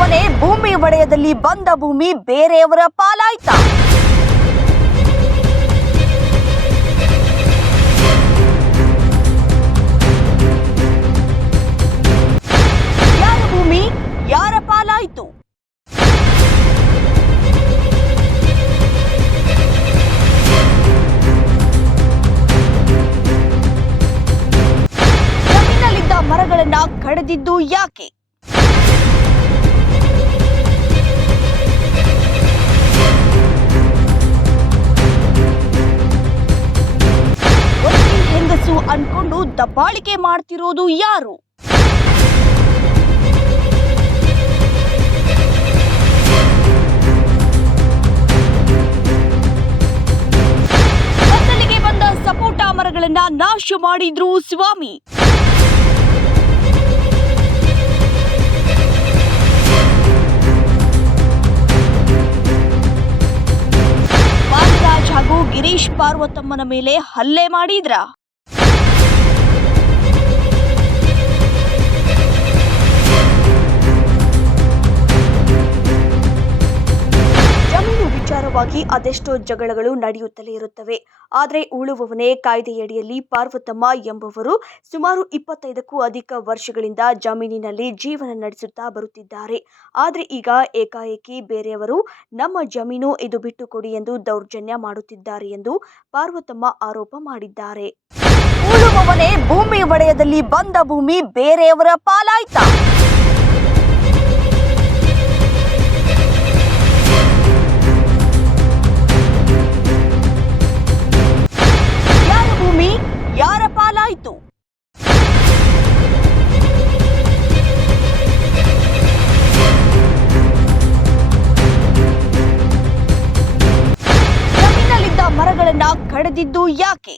ಉಳುವವನೇ ಭೂಮಿ ಒಡೆಯದಲ್ಲಿ ಬಂದ ಭೂಮಿ ಬೇರೆಯವರ ಪಾಲಾಯ್ತಾ. ಯಾರ ಭೂಮಿ? ಯಾರ ಪಾಲಾಯಿತು? ಜಮೀನಲ್ಲಿದ್ದ ಮರಗಳನ್ನ ಕಡಿದಿದ್ದು ಯಾಕೆ? ಹೆಂಗಸು ಅನ್ಕೊಂಡು ದಬ್ಬಾಳಿಕೆ ಮಾಡ್ತಿರೋದು ಯಾರು? ಬಂದಲಿಗೆ ಬಂದ ಸಪೋಟ ಮರಗಳನ್ನ ನಾಶ ಮಾಡಿದ್ರು ಸ್ವಾಮಿ. ಹಾಗೂ ಗಿರೀಶ್ ಪಾರ್ವತಮ್ಮನ ಮೇಲೆ ಹಲ್ಲೆ ಮಾಡಿದ್ರ? ವಿಚಾರವಾಗಿ ಅದೆಷ್ಟೋ ಜಗಳಗಳು ನಡೆಯುತ್ತಲೇ ಇರುತ್ತವೆ. ಆದರೆ ಉಳುವವನೇ ಕಾಯ್ದೆಯಡಿಯಲ್ಲಿ ಪಾರ್ವತಮ್ಮ ಎಂಬುವರು ಸುಮಾರು ಇಪ್ಪತ್ತೈದಕ್ಕೂ ಅಧಿಕ ವರ್ಷಗಳಿಂದ ಜಮೀನಿನಲ್ಲಿ ಜೀವನ ನಡೆಸುತ್ತಾ ಬರುತ್ತಿದ್ದಾರೆ. ಆದರೆ ಈಗ ಏಕಾಏಕಿ ಬೇರೆಯವರು ನಮ್ಮ ಜಮೀನು ಇದು ಬಿಟ್ಟು ಕೊಡಿ ಎಂದು ದೌರ್ಜನ್ಯ ಮಾಡುತ್ತಿದ್ದಾರೆ ಎಂದು ಪಾರ್ವತಮ್ಮ ಆರೋಪ ಮಾಡಿದ್ದಾರೆ. ಉಳುವವನೇ ಭೂಮಿ ಒಡೆಯದಲ್ಲಿ ಬಂದ ಭೂಮಿ ಬೇರೆಯವರ ಪಾಲಾಯ್ತಾ? ಜಮೀನಲ್ಲಿದ್ದ ಮರಗಳನ್ನ ಕಡಿದಿದ್ದು ಯಾಕೆ?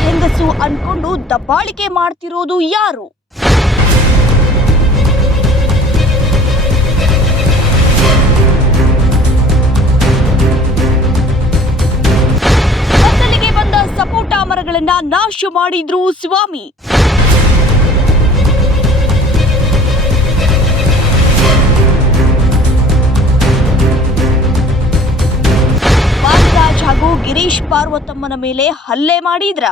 ಹೆಂಗಸು ಅನ್ಕೊಂಡು ದಬ್ಬಾಳಿಕೆ ಮಾಡ್ತಿರೋದು ಯಾರು? ನಾಶ ಮಾಡಿದ್ರು ಸ್ವಾಮಿ. ಹಾಗೂ ಗಿರೀಶ್ ಪಾರ್ವತಮ್ಮನ ಮೇಲೆ ಹಲ್ಲೆ ಮಾಡಿದ್ರ?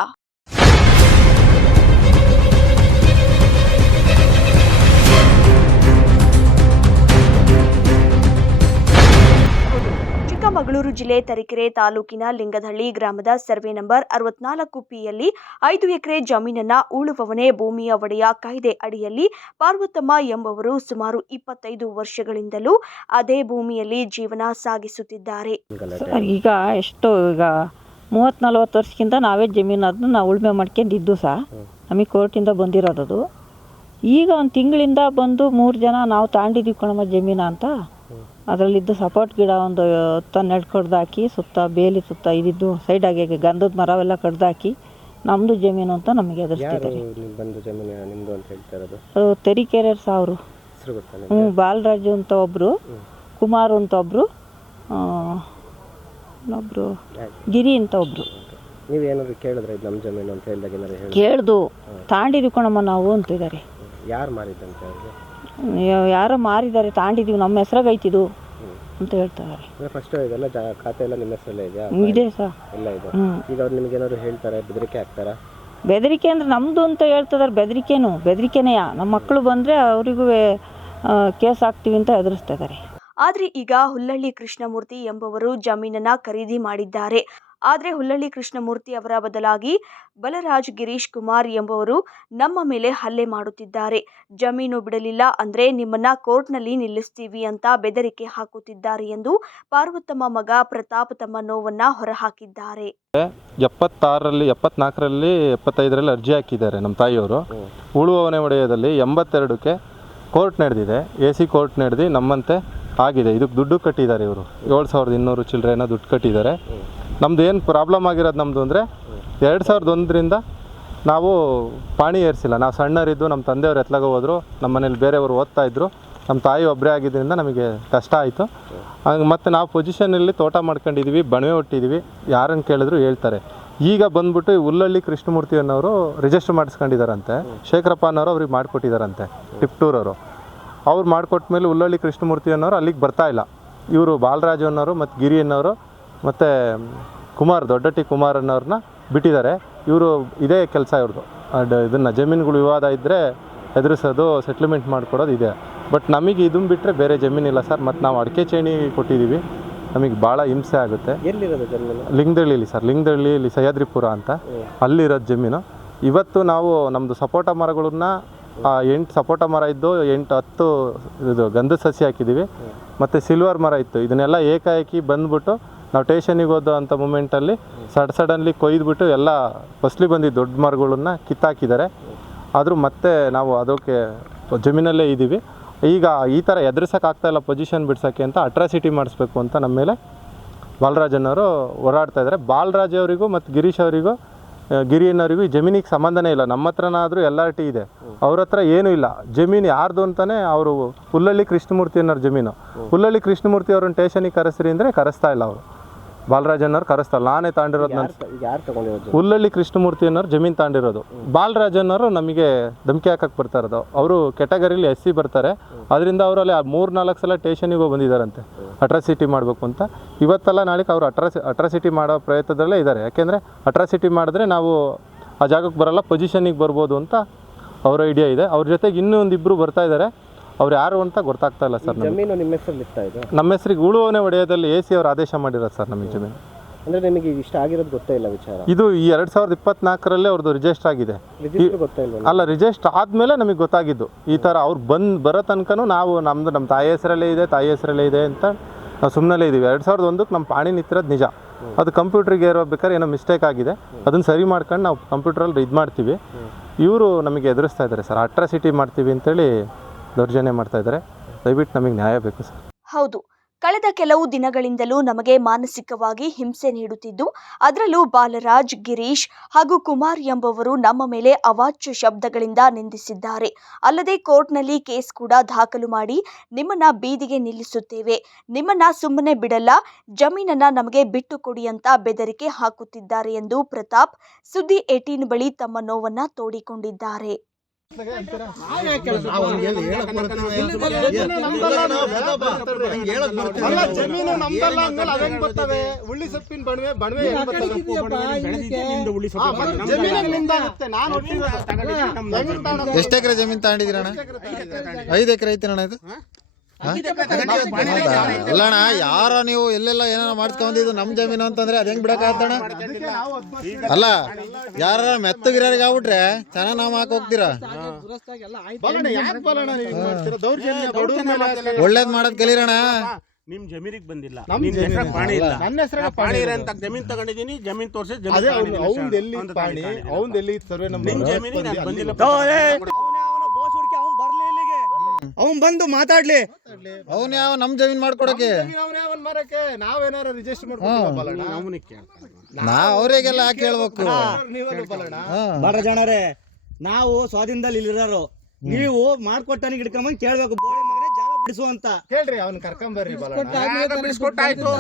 ಚಿಕ್ಕಮಗಳೂರು ಜಿಲ್ಲೆ ತರೀಕೆರೆ ತಾಲೂಕಿನ ಲಿಂಗದಹಳ್ಳಿ ಗ್ರಾಮದ ಸರ್ವೆ ನಂಬರ್ ಅರವತ್ನಾಲ್ಕು ಪಿಯಲ್ಲಿ ಐದು ಎಕರೆ ಜಮೀನನ್ನ ಉಳುವವನೇ ಭೂಮಿಯ ಒಡೆಯ ಕಾಯ್ದೆ ಅಡಿಯಲ್ಲಿ ಪಾರ್ವತಮ್ಮ ಎಂಬವರು ಸುಮಾರು ಇಪ್ಪತ್ತೈದು ವರ್ಷಗಳಿಂದಲೂ ಅದೇ ಭೂಮಿಯಲ್ಲಿ ಜೀವನ ಸಾಗಿಸುತ್ತಿದ್ದಾರೆ. ಈಗ ಎಷ್ಟು, ಈಗ ಮೂವತ್ತು ನಲ್ವತ್ತು ವರ್ಷಕ್ಕಿಂತ ನಾವೇ ಜಮೀನು ಅದನ್ನ ನಾವು ಉಳುಮೆ ಮಾಡ್ಕೊಂಡಿದ್ದು ಸಹ ನಮಗೆ ಕೋರ್ಟಿಂದ ಬಂದಿರೋದು ಈಗ ಒಂದು ತಿಂಗಳಿಂದ ಬಂದು ಮೂರು ಜನ ನಾವು ತಾಂಡಿದ್ದೀವಿ ಕಣಮ್ಮ ಜಮೀನ ಅಂತ. ಅದರಲ್ಲಿದ್ದು ಸಪೋರ್ಟ್ ಗಿಡ ಒಂದು ಹತ್ತು ಹನ್ನೆರಡು ಹಾಕಿ ಸುತ್ತ ಬೇಲಿ ಸುತ್ತ ಇದಿದ್ದು ಸೈಡಾಗಿ ಗಂಧದ ಮರವೆಲ್ಲ ಹಾಕಿ ನಮ್ಮದು ಜಮೀನು ಅಂತ ನಮಗೆ ಎದುರಿಸ್ತಿದ್ದಾರೆ. ಬಂದು ಜಮೀನು ನಿಮ್ಮದು ಅಂತ ಹೇಳ್ತಾ ಇರೋದು? ಅದು ತರೀಕೆರೆ ಸಾವಿರ ಹೆಸರು ಗೊತ್ತಾ ಹ್ಞೂ ಬಾಲರಾಜು ಅಂತ ಒಬ್ಬರು ಕುಮಾರ್ ಅಂತ ಒಬ್ಬರು ಇನ್ನೊಬ್ಬರು ಗಿರಿ ಅಂತ ಒಬ್ಬರು ನೀವು ಏನಾದ್ರು ಕೇಳಿದ್ರೆ ಇದು ನಮ್ಮ ಜಮೀನು ಅಂತ ಹೇಳಿದಾಗ ಏನಾದ್ರು ಹೇಳಿ. ಕೇಳ್ದು ತಾಂಡಿದ್ವಿ ಕಣಮ್ಮ ನಾವು ಅಂತಿದ್ದಾರೆ. ಯಾರು ಮಾರಿದ್ದಂತೆ ಅವ್ರಿಗೆ? ಯಾರೋ ಮಾರಿದ್ದಾರೆ ತಾಂಡಿದೀವಿ ನಮ್ಮ ಹೆಸ್ರಾಗ ಐತಿದು ಅಂತ ಹೇಳ್ತಾರೆ. ಫಸ್ಟ್ ಇದೆಲ್ಲ ಜಾ ಖಾತೆ ಎಲ್ಲ ನಿಮ್ಮ ಹೆಸರಲ್ಲೇ ಇದೆಯಾ? ಇದೆ ಸಹ ಎಲ್ಲ ಇದೆ. ಹ್ಞೂ ಈಗ ಅವ್ರು ನಿಮ್ಗೆ ಏನಾದ್ರು ಹೇಳ್ತಾರೆ ಬೆದರಿಕೆ ಹಾಕ್ತಾರಾ? ಬೆದರಿಕೆ ಅಂದ್ರೆ ನಮ್ಮದು ಅಂತ ಹೇಳ್ತಿದಾರೆ ಬೆದರಿಕೆನು ಬೆದರಿಕೆನೆಯ. ನಮ್ಮ ಮಕ್ಕಳು ಬಂದರೆ ಅವರಿಗೂ ಕೇಸ್ ಹಾಕ್ತೀವಿ ಅಂತ ಎದುರಿಸ್ತಾ ಇದ್ದಾರೆ ಆದ್ರೆ ಈಗ ಹುಲ್ಲಳ್ಳಿ ಕೃಷ್ಣಮೂರ್ತಿ ಎಂಬುವರು ಜಮೀನನ್ನ ಖರೀದಿ ಮಾಡಿದ್ದಾರೆ. ಆದ್ರೆ ಹುಲ್ಲಳ್ಳಿ ಕೃಷ್ಣಮೂರ್ತಿ ಅವರ ಬದಲಾಗಿ ಬಲರಾಜ್ ಗಿರೀಶ್ ಕುಮಾರ್ ಎಂಬುವರು ನಮ್ಮ ಮೇಲೆ ಹಲ್ಲೆ ಮಾಡುತ್ತಿದ್ದಾರೆ. ಜಮೀನು ಬಿಡಲಿಲ್ಲ ಅಂದರೆ ನಿಮ್ಮನ್ನ ಕೋರ್ಟ್ನಲ್ಲಿ ನಿಲ್ಲಿಸ್ತೀವಿ ಅಂತ ಬೆದರಿಕೆ ಹಾಕುತ್ತಿದ್ದಾರೆ ಎಂದು ಪಾರ್ವತಮ್ಮ ಮಗ ಪ್ರತಾಪ್ ತಮ್ಮ ನೋವನ್ನ ಹೊರಹಾಕಿದ್ದಾರೆ. ಎಪ್ಪತ್ತಾರರಲ್ಲಿ, ಎಪ್ಪತ್ನಾಲ್ಕರಲ್ಲಿ, ಎಪ್ಪತ್ತೈದರಲ್ಲಿ ಅರ್ಜಿ ಹಾಕಿದ್ದಾರೆ ನಮ್ಮ ತಾಯಿಯವರು. ಉಳುವವನೆ ಒಡೆಯದಲ್ಲಿ ಎಂಬತ್ತೆರಡಕ್ಕೆ ಕೋರ್ಟ್ ನಡೆದಿದೆ. ಎ ಸಿ ಕೋರ್ಟ್ ನಡೆದು ನಮ್ಮಂತೆ ಆಗಿದೆ. ಇದಕ್ಕೆ ದುಡ್ಡು ಕಟ್ಟಿದ್ದಾರೆ ಇವರು. ಏಳು ಸಾವಿರದ ಇನ್ನೂರು ಚಿಲ್ಲರೆನ ದುಡ್ಡು ಕಟ್ಟಿದ್ದಾರೆ. ನಮ್ದು ಏನು ಪ್ರಾಬ್ಲಮ್ ಆಗಿರೋದು ನಮ್ಮದು ಅಂದರೆ ಎರಡು ಸಾವಿರದ ಒಂದರಿಂದ ನಾವು ಪಾಣಿ ಏರಿಸಿಲ್ಲ. ನಾವು ಸಣ್ಣರಿದ್ದು ನಮ್ಮ ತಂದೆಯವ್ರು ಎತ್ಲಾಗ ಹೋದ್ರು ನಮ್ಮ ಮನೇಲಿ ಬೇರೆಯವರು ಓದ್ತಾ ಇದ್ದರು ನಮ್ಮ ತಾಯಿ ಒಬ್ಬರೇ ಆಗಿದ್ದರಿಂದ ನಮಗೆ ಕಷ್ಟ ಆಯಿತು. ಹಂಗೆ ಮತ್ತು ನಾವು ಪೊಸಿಷನಲ್ಲಿ ತೋಟ ಮಾಡ್ಕೊಂಡಿದ್ದೀವಿ ಬಣವೆ ಹೊಟ್ಟಿದ್ದೀವಿ ಯಾರನ್ನು ಕೇಳಿದ್ರು ಹೇಳ್ತಾರೆ. ಈಗ ಬಂದ್ಬಿಟ್ಟು ಉಲ್ಲಳ್ಳಿ ಕೃಷ್ಣಮೂರ್ತಿ ಅನ್ನೋರು ರಿಜಿಸ್ಟರ್ ಮಾಡಿಸ್ಕೊಂಡಿದ್ದಾರಂತೆ ಶೇಖರಪ್ಪ ಅನ್ನೋರು ಅವ್ರಿಗೆ ಮಾಡಿಕೊಟ್ಟಿದ್ದಾರಂತೆ ಟಿಪ್ಟೂರವರು. ಅವ್ರು ಮಾಡಿಕೊಟ್ಟ ಮೇಲೆ ಉಲ್ಲಳ್ಳಿ ಕೃಷ್ಣಮೂರ್ತಿ ಅನ್ನೋರು ಅಲ್ಲಿಗೆ ಬರ್ತಾ ಇಲ್ಲ. ಇವರು ಬಾಲರಾಜು ಅನ್ನೋರು ಮತ್ತು ಗಿರಿ ಅನ್ನೋರು ಮತ್ತು ಕುಮಾರ್ ದೊಡ್ಡಟ್ಟಿ ಕುಮಾರ್ ಅನ್ನೋರನ್ನ ಬಿಟ್ಟಿದ್ದಾರೆ. ಇವರು ಇದೇ ಕೆಲಸ ಇವ್ರದ್ದು ಇದನ್ನು ಜಮೀನುಗಳು ವಿವಾದ ಇದ್ದರೆ ಎದುರಿಸೋದು ಸೆಟ್ಲ್ಮೆಂಟ್ ಮಾಡಿಕೊಡೋದು ಇದೆ. ಬಟ್ ನಮಗೆ ಇದನ್ನು ಬಿಟ್ಟರೆ ಬೇರೆ ಜಮೀನಿಲ್ಲ ಸರ್. ಮತ್ತು ನಾವು ಅಡಿಕೆ ಚೇಣಿ ಕೊಟ್ಟಿದ್ದೀವಿ ನಮಗೆ ಭಾಳ ಹಿಂಸೆ ಆಗುತ್ತೆ. ಲಿಂಗದಳ್ಳಿಲಿ ಸರ್. ಲಿಂಗದಳ್ಳಿಲಿ ಸಹ್ಯಾದ್ರಿಪುರ ಅಂತ. ಅಲ್ಲಿರೋದು ಜಮೀನು. ಇವತ್ತು ನಾವು ನಮ್ಮದು ಸಪೋಟ ಮರಗಳನ್ನ ಎಂಟು ಸಪೋಟ ಮರ ಇದ್ದು ಎಂಟು ಹತ್ತು ಇದು ಗಂಧದ ಸಸಿ ಹಾಕಿದ್ದೀವಿ ಮತ್ತು ಸಿಲ್ವರ್ ಮರ ಇತ್ತು. ಇದನ್ನೆಲ್ಲ ಏಕಾಏಕಿ ಬಂದ್ಬಿಟ್ಟು ನಾವು ಟೇಷನಿಗೆ ಹೋದೋ ಅಂಥ ಮೂಮೆಂಟಲ್ಲಿ ಸಡ್ ಸಡನ್ಲಿ ಕೊಯ್ದುಬಿಟ್ಟು ಎಲ್ಲ ಫಸ್ಲಿ ಬಂದಿದ್ದ ದೊಡ್ಡ ಮರಗಳನ್ನ ಕಿತ್ತಾಕಿದ್ದಾರೆ. ಆದರೂ ಮತ್ತೆ ನಾವು ಅದಕ್ಕೆ ಜಮೀನಲ್ಲೇ ಇದ್ದೀವಿ. ಈಗ ಈ ಥರ ಎದುರಿಸೋಕ್ಕಾಗ್ತಾ ಇಲ್ಲ ಪೊಸಿಷನ್ ಬಿಡ್ಸೋಕ್ಕೆ ಅಂತ ಅಟ್ರಾಸಿಟಿ ಮಾಡಿಸ್ಬೇಕು ಅಂತ ನಮ್ಮ ಮೇಲೆ ಬಾಲರಾಜನವರು ಹೋರಾಡ್ತಾ ಇದ್ದಾರೆ. ಬಾಲರಾಜ್ ಅವರಿಗೂ ಮತ್ತು ಗಿರೀಶ್ ಅವರಿಗೂ ಗಿರಿಯನವರಿಗೂ ಗಿರಿ ಈ ಜಮೀನಿಗೆ ಸಂಬಂಧನೇ ಇಲ್ಲ. ನಮ್ಮ ಹತ್ರನಾದರೂ ಎಲ್ ಆರ್ ಟಿ ಇದೆ. ಅವ್ರ ಹತ್ರ ಏನೂ ಇಲ್ಲ. ಜಮೀನು ಯಾರ್ದು ಅಂತಾನೆ ಅವರು ಹುಲ್ಲಳ್ಳಿ ಕೃಷ್ಣಮೂರ್ತಿ ಅನ್ನೋರು ಜಮೀನು ಹುಲ್ಲಳ್ಳಿ ಕೃಷ್ಣಮೂರ್ತಿ ಅವ್ರನ್ನ ಟೇಷನಿಗೆ ಕರೆಸ್ರಿ ಅಂದರೆ ಕರೆಸ್ತಾ ಇಲ್ಲ ಅವರು. ಬಾಲರಾಜನವ್ರು ಕರೆಸ್ತಾ ಕರೆಸ್ತಾರೆ. ನಾನೇ ತಾಂಡಿರೋದು ನನ್ನ ಯಾರು ತಗೊಂಡಿರೋದು ಹುಲ್ಲಳ್ಳಿ ಕೃಷ್ಣಮೂರ್ತಿ ಅನ್ನೋರು ಜಮೀನ್ ತಾಂಡಿರೋದು. ಬಾಲರಾಜನವರು ನಮಗೆ ಧಮಕಿ ಹಾಕಕ್ಕೆ ಬರ್ತಾ ಇರೋದು ಅವರು ಕೆಟಗರಿಲಿ ಎಸ್ ಸಿ ಬರ್ತಾರೆ. ಅದರಿಂದ ಅವರಲ್ಲಿ ಮೂರು ನಾಲ್ಕು ಸಲ ಟೇಷನಿಗೆ ಬಂದಿದ್ದಾರಂತೆ ಅಟ್ರಾಸಿಟಿ ಮಾಡಬೇಕು ಅಂತ. ಇವತ್ತೆಲ್ಲ ನಾಳೆ ಅವರು ಅಟ್ರಾಸಿ ಅಟ್ರಾಸಿಟಿ ಮಾಡೋ ಪ್ರಯತ್ನದಲ್ಲೇ ಇದ್ದಾರೆ ಯಾಕೆಂದರೆ ಅಟ್ರಾಸಿಟಿ ಮಾಡಿದ್ರೆ ನಾವು ಆ ಜಾಗಕ್ಕೆ ಬರಲ್ಲ ಪೊಸಿಷನಿಗೆ ಬರ್ಬೋದು ಅಂತ ಅವರ ಐಡಿಯಾ ಇದೆ. ಅವ್ರ ಜೊತೆಗೆ ಇನ್ನೂ ಒಂದಿಬ್ಬರು ಬರ್ತಾ ಇದ್ದಾರೆ ಅವ್ರು ಯಾರು ಅಂತ ಗೊತ್ತಾಗ್ತಾ ಇಲ್ಲ ಸರ್ ನಮಗೆ. ಜಮೀನು ನಿಮ್ಮ ಹೆಸರಲ್ಲಿ ಇರ್ತಾ ಇದೆ? ನಮ್ಮ ಹೆಸರಿಗೆ ಉಳುವನೆ ಒಡೆಯದಲ್ಲಿ ಎ ಸಿ ಅವರು ಆದೇಶ ಮಾಡಿರೋದು ಸರ್ ನಮಗೆ ಜಮೀನು. ಅಂದ್ರೆ ನಿಮಗೆ ಇಷ್ಟ ಆಗಿರೋದು ಗೊತ್ತೇ ಇಲ್ಲ ವಿಚಾರ? ಇದು ಈ ಎರಡು ಸಾವಿರದ ಇಪ್ಪತ್ನಾಲ್ಕರಲ್ಲೇ ಅವ್ರದ್ದು ರಿಜಿಸ್ಟರ್ ಆಗಿದೆ. ರಿಜಿಸ್ಟರ್ ಗೊತ್ತೇ ಅಲ್ಲ ರಿಜಿಸ್ಟರ್ ಆದಮೇಲೆ ನಮಗೆ ಗೊತ್ತಾಗಿದ್ದು. ಈ ಥರ ಅವ್ರು ಬಂದು ಬರೋ ತನಕನೂ ನಾವು ನಮ್ಮದು ನಮ್ಮ ತಾಯಿ ಹೆಸರಲ್ಲೇ ಇದೆ ತಾಯಿ ಹೆಸರಲ್ಲೇ ಇದೆ ಅಂತ ನಾವು ಸುಮ್ಮನಲ್ಲೇ ಇದ್ದೀವಿ. ಎರಡು ಸಾವಿರದ ಒಂದಕ್ಕೆ ನಮ್ಮ ಪಾಣಿ ನಿಂತಿರೋದು ನಿಜ. ಅದು ಕಂಪ್ಯೂಟ್ರಿಗೆ ಇರೋಬೇಕಾದ್ರೆ ಏನೋ ಮಿಸ್ಟೇಕ್ ಆಗಿದೆ. ಅದನ್ನ ಸರಿ ಮಾಡ್ಕೊಂಡು ನಾವು ಕಂಪ್ಯೂಟ್ರಲ್ಲಿ ಇದು ಮಾಡ್ತೀವಿ. ಇವರು ನಮಗೆ ಎದುರಿಸ್ತಾ ಇದ್ದಾರೆ ಸರ್. ಅಟ್ರಾಸಿಟಿ ಮಾಡ್ತೀವಿ ಅಂತೇಳಿ ದೌರ್ಜನ್ಯ ಮಾಡ್ತಾ ಇದ್ದಾರೆ. ದಯವಿಟ್ಟು ನಮಗೆ ನ್ಯಾಯ ಬೇಕು ಸರ್. ಹೌದು. ಕಳೆದ ಕೆಲವು ದಿನಗಳಿಂದಲೂ ನಮಗೆ ಮಾನಸಿಕವಾಗಿ ಹಿಂಸೆ ನೀಡುತ್ತಿದ್ದು, ಅದರಲ್ಲೂ ಬಾಲರಾಜ್, ಗಿರೀಶ್ ಹಾಗೂ ಕುಮಾರ್ ಎಂಬುವರು ನಮ್ಮ ಮೇಲೆ ಅವಾಚ್ಯ ಶಬ್ದಗಳಿಂದ ನಿಂದಿಸಿದ್ದಾರೆ. ಅಲ್ಲದೆ ಕೋರ್ಟ್ನಲ್ಲಿ ಕೇಸ್ ಕೂಡ ದಾಖಲು ಮಾಡಿ ನಿಮ್ಮನ್ನ ಬೀದಿಗೆ ನಿಲ್ಲಿಸುತ್ತೇವೆ. ನಿಮ್ಮನ್ನ ಸುಮ್ಮನೆ ಬಿಡಲ್ಲ, ಜಮೀನನ್ನ ನಮಗೆ ಬಿಟ್ಟು ಕೊಡಿ ಅಂತ ಬೆದರಿಕೆ ಹಾಕುತ್ತಿದ್ದಾರೆ ಎಂದು ಪ್ರತಾಪ್ ಸುದ್ದಿ ಏಟೀನ್ ಬಳಿ ತಮ್ಮ ನೋವನ್ನ ತೋಡಿಕೊಂಡಿದ್ದಾರೆ. ಜಮೀನು ನಮ್ದಲ್ಲ ಅಂದ್ಮೇಲೆ ಅದಂಗ್ ಬರ್ತವೆ. ಉಳ್ಳಿ ಸೊಪ್ಪಿನ ಬಣವೆ ಬಣವೆ ನಾನು ಎಷ್ಟು ಎಕರೆ ಜಮೀನ್ ತಗೊಂಡಿದ್ದೀರಣ್ಣ? ಐದು ಎಕರೆ ಐತೆನಣ್ಣ ಇದು? ಅಲ್ಲಣ್ಣ ಯಾರ ನೀವು ಎಲ್ಲೆಲ್ಲ ಏನಾರ ಮಾಡ್ಸ್ಕೊಂಡಿದ್ದು ನಮ್ ಜಮೀನು ಅಂತಂದ್ರೆ ಅದ್ ಹೆಂಗ್ ಬಿಡಕ್ಕಾಗ್ತಣ್ಣ ಅಲ್ಲ ಯಾರ ಮೆತ್ತಗಿರೋರಿಗೆ ಆಗ್ಬಿಟ್ರೆ ಚೆನ್ನಾಗ್ ನಾವ್ ಹಾಕಿ ಹೋಗ್ತೀರಾ. ಒಳ್ಳೇದ್ ಮಾಡೋದ್ ಕಲೀರಣ ನಿಮ್ ಜಮೀನಿಗೆ ಬಂದಿಲ್ಲ. ನಮ್ ಜಮೀನು ಪಾಣಿ ಇಲ್ಲ. ನನ್ನ ಹೆಸರಾಗ ಪಾಣಿ ಪಾಣಿ ಇರೋಂತ ಜಮೀನ್ ತಗೊಂಡಿದೀನಿ ಜಮೀನ್ ತೋರ್ಸಿ ಜಮೀನ್ ಅವ್ನು ಅವ್ನ್ ಎಲ್ಲಿ ಪಾಣಿ? ಅವ್ನ್ ಎಲ್ಲಿ ಸರ್ವೆ ನಿಮ್ ನಂಬರ್ ಜಮೀನಿಗೆ ನಾನು ಬಂದಿಲ್ಲ. ಅವನ್ ಬಂದು ಮಾತಾಡ್ಲಿ. ಅವನ್ ಯಾವ ನಮ್ ಜಮೀನ್ ಮಾಡ್ಕೊಡಕ್ಕೆ? ಮರಕ್ಕೆ? ನಾವೇನಾರ ರಿಜಿಸ್ಟರ್ ನಾ ಅವ್ರಿಗೆಲ್ಲ ಯಾಕೆ ಹೇಳ್ಬೇಕು. ಬಾರ ಜನರೇ ನಾವು ಸ್ವಾಧೀನದಲ್ಲಿ ಇಲ್ಲಿರೋರು. ನೀವು ಮಾಡ್ಕೊಟ್ಟನಿಗೆ ಹಿಡ್ಕೊಂಬಂದ್ ಕೇಳ್ಬೇಕು. ಬೋಳಿ ಮಗನೇ ಜಾಗ ಬಿಡಿಸು ಅಂತ. ಕೇಳ್ರಿ ಅವ್ನ ಕರ್ಕೊಂಬರ್ರಿ ಬಿಡಿಸ್ಕೊಟ್ಟಾಯ್ತು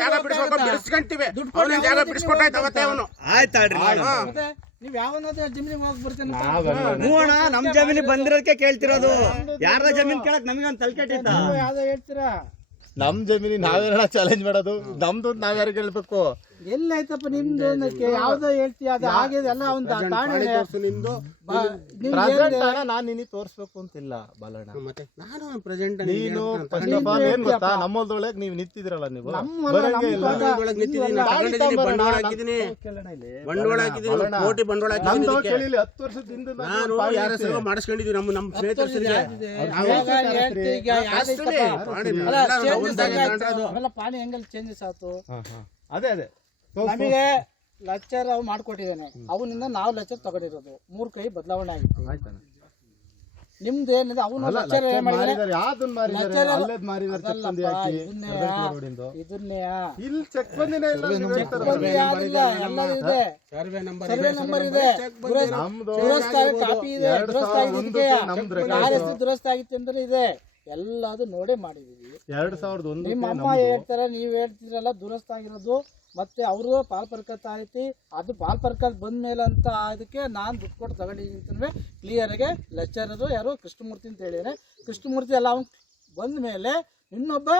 ಜಾಗ ಬಿಡಿಸ್ಕೊಂತೀವಿ. ಜಾಗ ಬಿಡಿಸ್ಕೊಟ್ಟಾಯ್ತು ಅವತ್ತೇ ಅವನು. ಆಯ್ತಾಡ್ರಿ. ನೀವ್ ಯಾವನಾದ್ರೂ ಜಮೀನಿಗೆ ಹೋಗಿ ಬರ್ತೀನಿ ಹ್ಞೂ ಅಣ್ಣ ನಮ್ ಜಮೀನಿ ಬಂದಿರೋದಕ್ಕೆ ಕೇಳ್ತಿರೋದು. ಯಾರ ಜಮೀನ್ ಕೇಳಕ್ ನಮಗೆ ಒಂದ್ ತಲೆಕೆಟ್ಟಿತ್ತ ಯಾವ್ದೋ ಹೇಳ್ತೀರಾ? ನಮ್ ಜಮೀನಿ ನಾವೇನ ಚಾಲೆಂಜ್ ಮಾಡೋದು? ನಮ್ದು ನಾವ್ ಯಾರಿಗೆ ಹೇಳ್ಬೇಕು? ಎಲ್ಲಿ ಆಯ್ತಪ್ಪ ನಿಮ್ದು ಅನ್ನಕ್ಕೆ ಯಾವ್ದೋ ಹೇಳ್ತೀಯ ಅದು ಆಗಿದೆ ಎಲ್ಲ ಅವ್ನ್ ತಾಣಿದೆ ನಿಮ್ದು. ಪ್ರೆಸೆಂಟ್. ನಾನ್ ನಿನಗೆ ತೋರ್ಸ್ಬೇಕು ಅಂತಿಲ್ಲ ಬಲಣ ಮತ್ತೆ? ನಾನು ಪ್ರೆಸೆಂಟ್ ನೀನು ಫಸ್ಟ್ ಆಫ್ ಆಲ್ ಏನ್ ಗೊತ್ತಾ? ನಮ್ಮೊಳದೊಳಗೆ ನೀವು ನಿಂತಿದ್ರಲ್ಲ ನೀವು. ಬರಂಗೆ ಇಲ್ಲ. ನಿಂತಿದ್ದೀನಿ ತಗೊಂಡಿದ್ದೀನಿ ಬಂಡವಾಳ ಹಾಕಿದ್ದೀನಿ. ಬಂಡವಾಳ ಹಾಕಿದ್ದೀನಿ ಕೋಟಿ ಬಂಡವಾಳ ಹಾಕಿದ್ದೀನಿ. ಕೇಳಿಲ್ಲ ವರ್ಷದ ಹಿಂದೆ ನಾನು ಯಾರ ಹೆಸರು ಮಾಡಿಸ್ಕೊಂಡಿದ್ದೀವಿ ನಮ್ಮ ನಮ್ಮ ಅಲ್ಲ, ಹೆಂಗಲ್ಲಿ ಚೇಂಜಸ್ ಆಯ್ತು? ಅದೇ ಅದೇ. ನಮಗೆ ಲೆಕ್ಚರ್ ಅವ್ ಮಾಡ್ಕೊಟ್ಟಿದ್ದಾನೆ ಅವನಿಂದ ನಾವು ಲೆಕ್ಚರ್ ತಗೊಂಡಿರೋದು. ಮೂರ್ ಕೈ ಬದಲಾವಣೆ ಆಗಿತ್ತು. ನಿಮ್ದು ಏನಿದೆ? ಅವನು ಲೆಕ್ಚರ್ ಏನ್ ಮಾಡಿದಾರೆ ಇದನ್ನೇ ಇಲ್ಲಿ ಚೆಕ್ ಬಂದಿನೇ ಇಲ್ಲ ಇದೆ. ಸರ್ವೆ ನಂಬರ್ ಸರ್ವೆ ನಂಬರ್ ಇದೆ. ದುರಸ್ತ- ಕಾಪಿ ಇದೆ. ದುರಸ್ತ ದುರಸ್ತ ಆಗಿತ್ತು ಅಂದ್ರೆ ಇದೆ. ಎಲ್ಲದು ನೋಡೇ ಮಾಡಿದೀವಿ. ಎರಡ್ ಸಾವಿರದ ಒಂದು ನಿಮ್ಮ ಅಮ್ಮ ಹೇಳ್ತಾರೆ ನೀವ್ ಹೇಳ್ತಿದ್ರಲ್ಲ ದುರಸ್ತ ಆಗಿರೋದು ಮತ್ತೆ ಅವರು ಪಾಲ್ ಪರ್ಕತ್ ಐತಿ ಅದು ಪಾಲ್ ಪರ್ಕತ್ ಬಂದ ಮೇಲೆ ಅಂತ ಅದಕ್ಕೆ ನಾನು ದುಡ್ಡು ಕೊಟ್ಟು ತಗೊಂಡಿದ್ದೀನಿ ಅಂತಂದ್ರೆ ಕ್ಲಿಯರ್ಗೆ ಲೆಕ್ಚರರು ಯಾರು ಕೃಷ್ಣಮೂರ್ತಿ ಅಂತ ಹೇಳಿದಾರೆ. ಕೃಷ್ಣಮೂರ್ತಿ ಎಲ್ಲ ಅವ್ನು ಬಂದ ಮೇಲೆ ಇನ್ನೊಬ್ಬ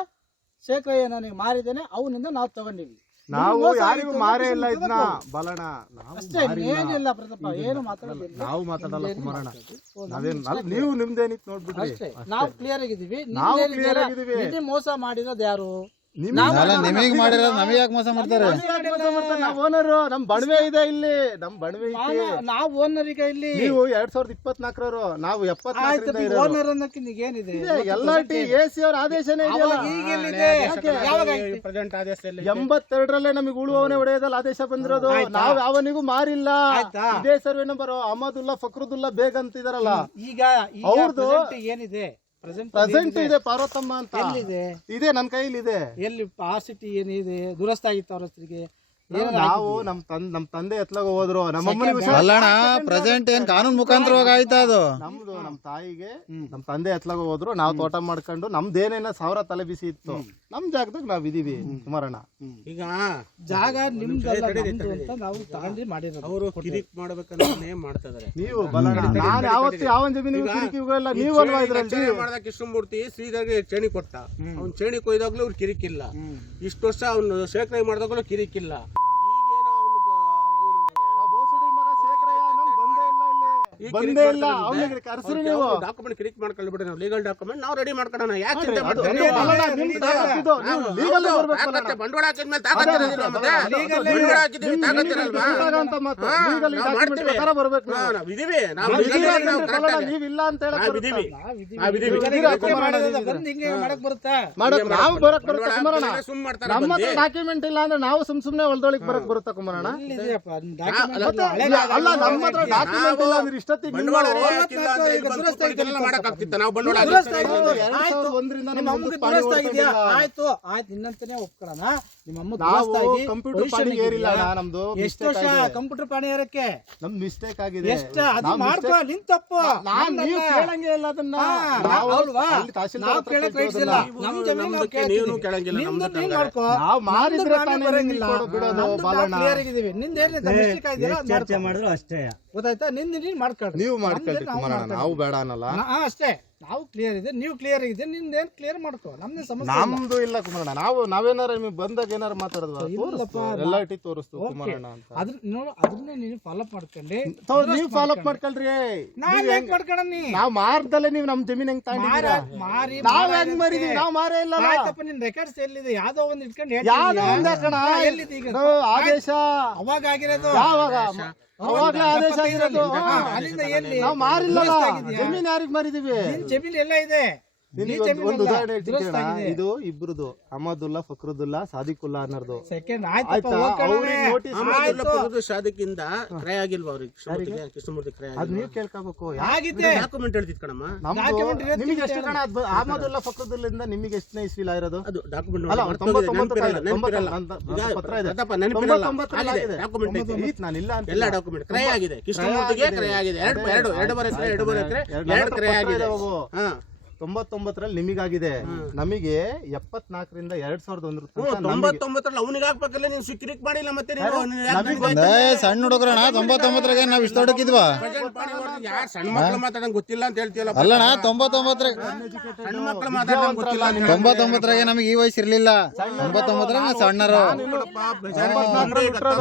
ಶೇಖರಯ್ಯ ನನಗೆ ಮಾರಿದ್ದೇನೆ ಅವನಿಂದ ನಾವು ತಗೊಂಡಿವಿ ನಾವು ಯಾರಿಗೂ ಮಾರೇ ಇಲ್ಲ ಇದನ್ನ ಬಲಣ. ನಾವು ಅಷ್ಟೇ ಏನಿಲ್ಲ ಪ್ರತಾಪ ಏನು ಮಾತಾಡೋದಿಲ್ಲ. ನಾವು ಮಾತಾಡಲ್ಲ ಕುಮಾರಣ್ಣ? ನಾವೇನ್ ನೀವು ನಿಮ್ದೇನಿತ್ತು ನೋಡ್ಬಿಟ್ಟು ಅಷ್ಟೇ. ನಾವು ಕ್ಲಿಯರ್ ಆಗಿದ್ದೀವಿ. ನಾವು ಕ್ಲಿಯರ್ clear ಆಗಿದ್ದೀವಿ. ನಿನ್ನೆ ಮೋಸ ಮಾಡಿರೋದು ಯಾರು? ನಿಮ್ಗೆ ಅಲ್ಲ ನಿಮಗೆ ಮಾಡಿರೋದು ನಮಗೆ ಯಾಕೆ ಮೋಸ ಮಾಡ್ತಾರೆ? ನಾವ್ ಓನರು ನಮ್ ಬಣವೆ ಇದೆ ಇಲ್ಲಿ ನಮ್ ಬಣವೆ ಐತಿ. ನಾವು ಓನರ್ ಈಗ ಇಲ್ಲಿ. ನೀವು ಎರಡ್ ಸಾವಿರದ ಇಪ್ಪತ್ನಾಲ್ಕರವರು ನಾವು. ಓನರ್ ಅನ್ನೋಕೆ ಏನಿದೆ? ಟಿ ಎ ಸಿ ಅವ್ರ ಆದೇಶನೇ ಇದೆಯಲ್ಲ. ಅವಾಗ ಈಗ ಎಲ್ಲಿದೆ? ಯಾವಾಗ ಆಯ್ತು? ಪ್ರೆಸೆಂಟ್ ಆದೇಶ ಎಲ್ಲ ಎಂಬತ್ತೆರಡರಲ್ಲೇ ನಮಗೆ ಉಳುವವನೇ ಒಡೆಯದಲ್ಲಿ ಆದೇಶ ಬಂದಿರೋದು. ನಾವ್ ಯಾವನಿಗೂ ಮಾರಿಲ್ಲ? ಇದೇ ಸರ್ವೆ ನಂಬರ್. ಅಹಮದುಲ್ಲಾ ಫಕ್ರದುಲ್ಲಾ ಬೇಗ ಅಂತಿದಾರಲ್ಲ. ಈಗ ಅವ್ರದ್ದು ಏನಿದೆ? ಪ್ರೆಸೆಂಟ್ ಇದೆ ಪಾರ್ವತಮ್ಮ ಅಂತ. ಎಲ್ಲಿದೆ? ಇದೆ ನನ್ನ ಕೈಲಿ ಇದೆ ಎಲ್ಲಿ ಪಾಸಿಟಿ ಏನಿದೆ? ದುರಸ್ತ ಆಗಿತ್ತು ಅವ್ರ ಹೆಸರಿಗೆ ನಾವು ನಮ್ ತಂದ್ ನಮ್ ತಂದೆ ಎತ್ಲಾಗ ಹೋದ್ರು ನಮ್ಮಮ್ಮನಿಗೂ ಅಲ್ಲಣ್ಣ ಪ್ರೆಸೆಂಟ್ ಏನ್ ಕಾನೂನು ಮುಖಾಂತರವಾಗಿ ಆಯ್ತಾ ಅದು? ನಮ್ದು ನಮ್ ತಾಯಿಗೆ ನಮ್ ತಂದೆ ಎತ್ಲಾಗ ಹೋದ್ರು ನಾವ್ ತೋಟ ಮಾಡ್ಕೊಂಡು ನಮ್ದೇನೇನ ಸಾವಿರ ತಲೆ ಬಿಸಿ ಇತ್ತು. ನಮ್ ಜಾಗದಾಗ ನಾವ್ ಇದೀವಿ ಕುಮಾರಣ್ಣ. ಈಗ ಜಾಗ ನಿಮ್ದಲ್ಲ ನಮ್ದು ಅಂತ ನಾವು ತಗೊಂಡು ಮಾಡಿರೋದು ಅವರು ಕಿರಿಕ್ ಮಾಡ್ಬೇಕಂತಾನೆ ಮಾಡ್ತಾ ಇದಾರೆ ನೀವು ಬಲಣ್ಣ ನಾನ್ ಯಾವತ್ತು ಯಾವ ಜಮೀನು ಕಿರಿಕಿ ನೀವು ಅಲ್ವಾ ಇದ್ರಲ್ಲಿ? ಮಾಡಿದ ಕೃಷ್ಣಮೂರ್ತಿ ಶ್ರೀಧರ್ಗೆ ಚೇಣಿ ಕೊಟ್ಟ. ಅವ್ನ್ ಚೇಣಿ ಕೊಯ್ದಾಗ್ಲೂ ಅವ್ರು ಕಿರಿಕಿಲ್ಲ ಇಷ್ಟು ವರ್ಷ ಅವ್ನು ಶೇಖರಣೆ ಮಾಡಿದಾಗ್ಲೂ ಕಿರಿಕಿಲ್ಲ ಬಂದೇ ಇಲ್ಲ. ಅವನಿಗೆ ಕರ್ಸ್ರಿ ನೀವು? ಡಾಕ್ಯುಮೆಂಟ್ ಮಾಡ್ಕೊಳ್ಬಿಡಿ ನಾವು ಲೀಗಲ್ ಡಾಕ್ಯುಮೆಂಟ್ ನಾವು ರೆಡಿ ಮಾಡ್ಕೊಳ್ಳೋಣ ಯಾಕೆ ಚಿಂತೆ ಮಾಡ್ತೀರಿ? ಬರ್ಬೇಕು ಮತ್ತೆ? ಹಾಕಿದೀವಿ ತಾಕತ್ತಿರಲ್ವಾ ಅಂತ ಮಾತು. ಮಾಡ್ತೀವಿ. ಪ್ರಕಾರ ಬರ್ಬೇಕು ನಾವು. ಇದೀವಿ ನಾವು ಇಲ್ಲ ನಾವು. ನೀವು ಅಂತ ನಾವು ಬರುತ್ತಾ? ಇದೀವಿ ನಾವಿದೀವಿ. ನಾವು ಇದೀವಿ. ಈಗ ಇದೀರಾ ಲೆಕ್ಕ ಕುಮಾರಣ್ಣ ಮಾಡಿರೋದು ಇದೀರಾ? ಬಂದು ಹಿಂಗೆ ಮಾಡಕ್ ಬರುತ್ತಾ? ಮಾಡಕ್ ನಾವು ಬರಕ್ ಬರುತ್ತಾ ಬಂಡವಾಳ ಕುಮಾರಣ್ಣ ಸುಮ್ ಮಾಡ್ತಾರೆ ನಮ್ಮ ಹತ್ರ ಡಾಕ್ಯುಮೆಂಟ್ ಇಲ್ಲ ಅಂದ್ರೆ ನಾವು ಸುಮ್ ಸುಮ್ನೆ ಹೊಲದೊಳಗೆ ಬರಕ್ ಬರುತ್ತಾ ಕುಮಾರಣ್ಣ ಇಷ್ಟ ಅಲ್ಲ, ಇಲ್ಲ, ಜಾಗ ಅಲ್ಲ. ನಮ್ಮ ಹತ್ರ ಡಾಕ್ಯುಮೆಂಟ್ ಇಲ್ಲ ಅಂದ್ರೆ ಬಂಡವಾಳ ಹಾಕಿಲ್ಲ ಅಂತ ಬಂದು ಮಾಡಕ್ಕಾಗ್ತಿತ್ತ. ನಾವು ಬಂಡವಾಳ ದುರಸ್ತ ಆಗಿದೆ. ಒಂದರಿಂದ ನಿಮ್ಮ ನಮ್ಮ ಅಮ್ಮಗೆ ಮುಂದಕ್ಕೆ ಪಾಣಿ ದುರಸ್ತ ಆಗಿದೆಯಾ ಆಯ್ತು ಆಯ್ತು. ನಿನ್ನಂತಾನೆ ಒಪ್ಕೊಳ್ಳೋಣ. ನಿಮ್ಮ ಕಂಪ್ಯೂಟರ್ ಪಾಡಿ ಏರಿಲ್ಲ ನಮ್ದು ಎಷ್ಟು ವರ್ಷ ಕಂಪ್ಯೂಟರ್ ಪಾಡಿ ಏರಕ್ಕೆ ನಮ್ದು ಮಿಸ್ಟೇಕ್ ಆಗಿದೆ ಎಷ್ಟ ಅದು ಮಾಡ್ಕೋ ನಿನ್ ತಪ್ಪು ನಾನ್ ನೀವು ನಮ್ದಲ್ಲ. ಕೇಳಂಗೆ ಇಲ್ಲ ಅದನ್ನ ನಾವು ಅಲ್ವಾ? ನಾವು ಹತ್ರ ಕೇಳಕ್ ಇಲ್ಲ. ಅದನ್ನ. ನಮ್ ಜಮೀನ್ ನಾವು ಕೇಳ್ತೀವಿ. ನೀನು ಕೇಳಂಗಿಲ್ಲ, ನಿಮ್ದು ನಮ್ದು ಮಾಡ್ಕೋ. ನಾವು ಮಾರಿದ್ರೆ ನಮ್ದು ತಾನೇ ಬರಂಗಿಲ್ಲ. ನಿಮ್ಗೆ ಕೊಡು ಬಿಡೋದು, ನಮ್ದು ಬಾಲಣ್ಣ. clear ಆಗಿದೀವಿ. ನಿಂದ್ ಏನಿದೆ mistake ಆಗಿದೆಯಲ್ಲ ಚರ್ಚೆ ಮಾಡಿದ್ರು ಅಷ್ಟೇ ಗೊತ್ತಾಯ್ತಾ ನಿಂದ ನೀನ್ ಮಾಡ್ಕೊಳ್ರಿ ನೀವು ಮಾಡ್ಕೊಳ್ಳಿ ಮಾಡ್ಕೊಳ್ರಿ ನಾವು ಕುಮಾರಣ್ಣ ಮಾಡ್ಕೊಳ್ತೀವಿ. ನಾವು ಬೇಡ ಅನ್ನಲ್ಲ ಅಷ್ಟೇ ನಾವು ಕ್ಲಿಯರ್ ಇದೆ ನೀವು ಕ್ಲಿಯರ್ ಇದೆ ಏನು ಕ್ಲಿಯರ್ ಮಾಡ್ಕೋ ನಮ್ದೇ ಸಮಸ್ಯೆ ಇಲ್ಲ. ನಮ್ದು ಇಲ್ಲ ಕುಮಾರಣ್ಣ ನಾವು ನಾವೇನಾರ ನಿಮಗೆ ಬಂದಾಗ ಏನಾರ ಮಾತಾಡಿದ್ವ ಇಲ್ಲಪ್ಪ, ಎಲ್ಲ ಇಟ್ಟಿ ತೋರಿಸ್ತು Okay. ಕುಮಾರಣ್ಣ ಅಂತ. ಅದ್ರ ನೋಡು ಅದನ್ನೇ ನೀನು ಫಾಲೋ ಮಾಡ್ಕೊಂಡಿ. ಹೌದು, ನೀವ್ ಫಾಲೋ ಅಪ್ ಮಾಡ್ಕೊಳ್ರಿ. ನಾನ್ ಹೆಂಗ್- ಮಾಡ್ಕೊಳ ನೀ? ನಾವ್ ಮಾರ್ದಲ್ಲೇ ನೀವ್ ನಮ್ ಜಮೀನ್ ಹೆಂಗ್ ಮಾರ ತಗೊಂಡಿದ್ದೀರಾ ಮಾರಿ ನಾವ್ ಹೆಂಗ್ ಮಾರಿದೀವಿ. ನಾವ್ ಮಾರೇ ಇಲ್ಲ ಆಯ್ತಪ್ಪ ನಿನ್ ರೆಕಾರ್ಡ್ಸ್ ಎಲ್ಲಿದೆ? ಯಾವ್ದೋ ಒಂದ್ ಇಟ್ಕೊಂಡು ಯಾವ್ದೋ ಒಂದ್ ಹಾಕಣ ಎಲ್ಲಿದೆ ಈಗ? ನಾವು ಆದೇಶ. ಅವಾಗ ಆಗಿರೋದು. ಯಾವಾಗ? ಅವಾಗ್ಲೇ ಆದೇಶ ಆಗಿರೋದು. ಹಾ, ಅಲ್ಲಿಂದ ಎಲ್ಲಿ? ನಾವ್ ಮಾರಿಲ್ಲ ಜಮೀನ್ ಯಾರಿಗ್ ಮಾರಿದೀವಿ? ನಿನ್ ಜಮೀನ್ ಎಲ್ಲ ಇದೆ. ನಿನಗೆ ಈ ಒಂದು ಉದಾಹರಣೆ ಹೇಳ್ತೀನಿ ದುರಸ್ತ ಕೇಳಣ್ಣ. ಆಗಿದೆ. ಇದು ಇಬ್ರದು ಅಹಮದುಲ್ಲಾ ಫಕ್ರದುಲ್ಲಾ ಸಾದಿಕುಲ್ಲಾ ಅನ್ನೋದು ಸೆಕೆಂಡ್ ಆಯ್ತಪ್ಪ ಆಯ್ತಾ? ಅವ್ರಿಗೆ notice ಕ್ರಯ ಆಗಿಲ್ವಾ ಅವ್ರಿಗೆ? ಕೃಷ್ಣಮೂರ್ತಿಗೆ ಕೃಷ್ಣಮೂರ್ತಿ ಕ್ರಯ ಅದ್ ನೀವ್ ಕೇಳ್ಕೋಬೇಕು. ಆಗಿದೆ. ಡಾಕ್ಯುಮೆಂಟ್ ಹೇಳ್ತಿದ್ ಕಣಮ್ಮ. ನಮ್ದು Document ಇರೋದ್ ನಿಮಗೆ ಎಷ್ಟು ಕಣ? ಅಹಮದುಲ್ಲಾ ಫಕ್ರುದುಲ್ಲಿಂದ ನಿಮಗೆ ಎಷ್ಟನೇ ಇಸ್ವಿಲ ಇರೋದು ಅದು ಡಾಕ್ಯುಮೆಂಟ್ ಅಲ್ಲ, ತೊಂಬತ್ತೊಂಬತ್ತು ಇದೆ, ತೊಂಬತ್ತೊಂಬತ್ತು ನನ್ನ ಪತ್ರ ಇದೆ. ತೊಂಬತ್ತೊಂಬತ್ತರಲ್ಲಿ ಆಗಿದೆ. ಡಾಕ್ಯುಮೆಂಟ್ ಐತೆ ಈತ್ ನಾನು ಇಲ್ಲ ಅಂತ ಎಲ್ಲ ಡಾಕ್ಯುಮೆಂಟ್ ಕ್ರಯ ಆಗಿದೆ. ಕೃಷ್ಣಮೂರ್ತಿಗೆ ಕ್ರಯ ಆಗಿದೆ. ಎರಡು ಎರಡು ಎರಡೂವರೆ ಎಕರೆ ಎರಡೂವರೆ ಎಕರೆ ಎರಡು ಕ್ರಯ ಆಗಿದೆ. ಹಾ. ತೊಂಬತ್ತೊಂಬತ್ತರಲ್ಲಿ ನಿಮಗಾಗಿದೆ. ನಮಗೆ ಎಪ್ಪತ್ನಾಲ್ಕರಿಂದ ಎರಡ್ ಸಾವಿರದ ಒಂದ್ರ ತೊಂಬತ್ತೊಂಬತ್ತರಲ್ಲಿ ಅವನಿಗೆ ಹಾಕ್ಬೇಕಲ್ಲ ನೀನು ಸಿಕ್ಕಿರಿಕ್ ಮಾಡಿಲ್ಲ ಮತ್ತೆ ನೀನು? ಸಣ್ಣ ಹುಡುಗರಣ ತೊಂಬತ್ತೊಂಬತ್ತರಾಗ ನಾವು ಇಷ್ಟ ಹುಡುಕಿದ್ವಾ ಯಾರ್ ಸಣ್ಣ ಮಕ್ಳು ಮಾತಾಡಂಗ್ ಗೊತ್ತಿಲ್ಲ ಅಂತ ಹೇಳ್ತೀಯಲ್ಲ ಅಲ್ಲಣ್ಣ ತೊಂಬತ್ತೊಂಬತ್ತರ ಸಣ್ಣ ಮಕ್ಳು ಮಾತಾಡಂಗ್ ಗೊತ್ತಿಲ್ಲ. ತೊಂಬತ್ತೊಂಬತ್ತರಾಗೆ ನಮಗೆ ಈ ವಯಸ್ಸು ಇರ್ಲಿಲ್ಲ. ತೊಂಬತ್ತೊಂಬತ್ತರಾಗ ಸಣ್ಣರು.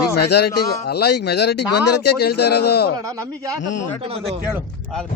ಈಗ ಮೆಜಾರಿಟಿ ಅಲ್ಲ ಈಗ ಮೆಜಾರಿಟಿ ಬಂದಿರೋದಕ್ಕೆ ಕೇಳ್ತಾ ಇರೋದು. ನಮಗೆ? ಕೇಳು. ಆದ್ರೆ